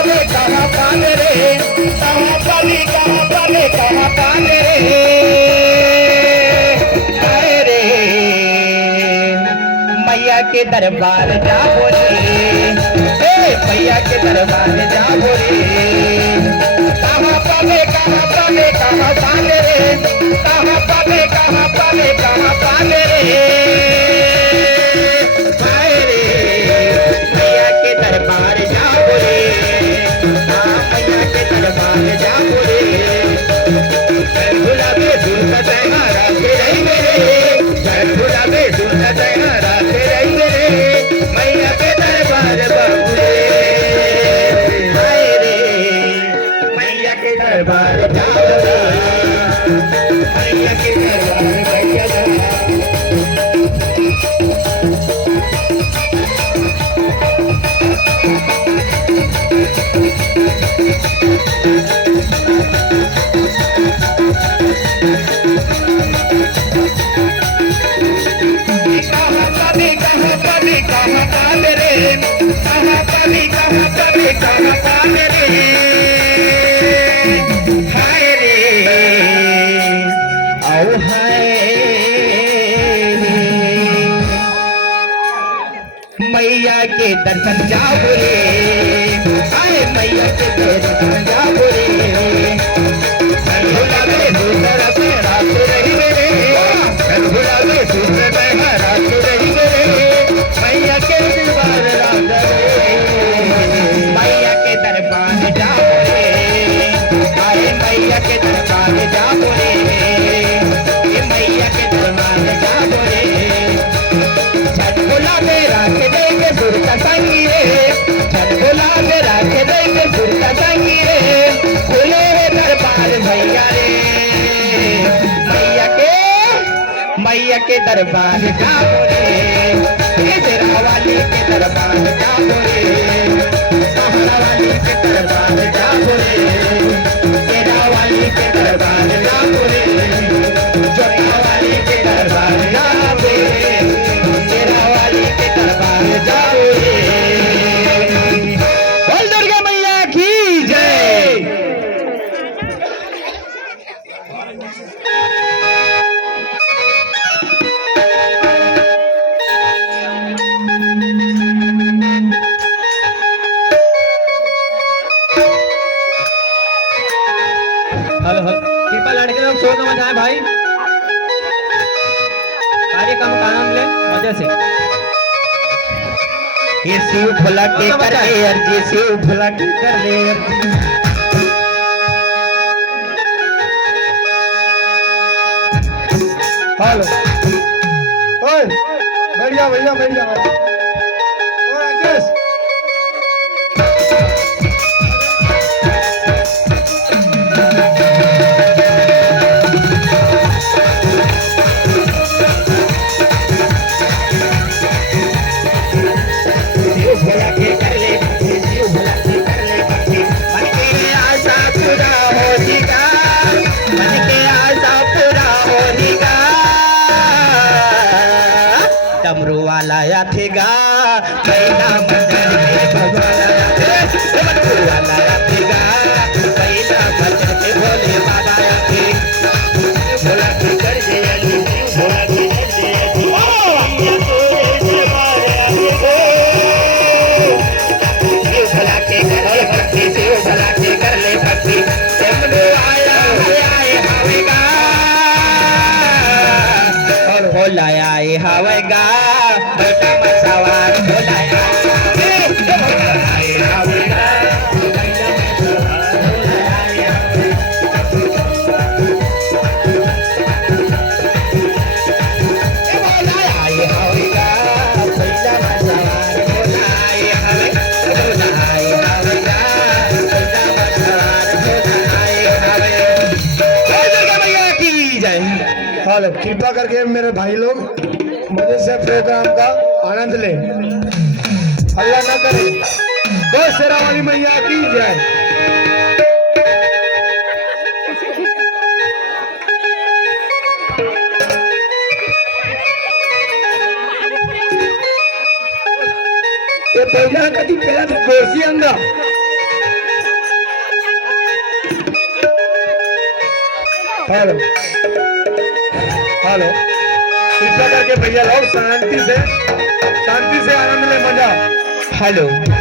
पावे कहाँ पावे रे, कहाँ पावे कहाँ पावे कहाँ पावे रे, आए रे मैया के दरबार जाओ रे, मैया के दरबार जाओ रे, कहाँ पावे कहाँ पावे कहाँ पावे रे, कहाँ पावे कहाँ पावे कहाँ पावे रे, आए रे मैया के दरबार जाओ रे, मैया के दरबार जाओ रे, गुलाबी दूर तैयारा के रही मेरे, गुलाबी दूर तैयारा के रही मेरे, मैया के दरबार बाबू रे, आए रे मैया के दरबार जाओ रे, मैया के दरबार भैया कहाँ पावे रे, कहाँ पावे कहाँ पावे रे, हाय रे आओ हाय रे मैया के दर्शन जाओ रे, हाय मैया के दर्शन जाओ रे, गुलाबी दूसरा पे रात रही मेरे, गुलाबी दूसरा पे रात रही मेरे, मैया के दरबार रात रे, मैया के दरबार जाओ रे, आए मैया के दरबार जाओ रे, मैया के दरबार जाओ रे, छठ बोला मेरा के देंगे सुर का संगी रे, छठ बोला मेरा के देंगे सुर का संगी रे, खुले दरबार भैया रे, मैया के दरबार जाओ रे, तेरा वाली के दरबार जाओ रे, सहारा वाली के दरबार जाओ रे, तेरा वाली के दरबार जाओ रे, जोता वाली के दरबार जाओ रे, तेरा वाली के दरबार जाओ रे, बोल दुर्गा मैया की जय। हेलो हेलो, कृपया लड़के लोग शोर न मचाएं भाई, कार्यक्रम का आनंद ले मजे से। ये शिव भोला के कर ले अर्जी, शिव भोला के कर ले अर्जी, हेलो ओए बढ़िया बढ़िया बढ़िया और राकेश डमरू वाला या थेगा पहला मंदिर में भगवान डमरू वाला या थेगा पहला मंदिर में भोले बाबा या थे, भोला की कर दे अली, भोला की कर दे अली, ये तो भोला के कर ले भक्ति, शिव भोला के कर ले भक्ति, डमरू आया आए हवेगा और भोला आए हवेगा, बेटा मसवार भोला आए हवेगा, कृपा करके मेरे भाई लोग मजे से प्रोग्राम का आनंद ले, अल्लाह ना करे। तो शेरा वाली मैया की जय। ये पहला कभी पहला तो कोसी अंगा हेलो हेलो, कृपया करके भैया लोग शांति से आनंद ले, मजा। हेलो।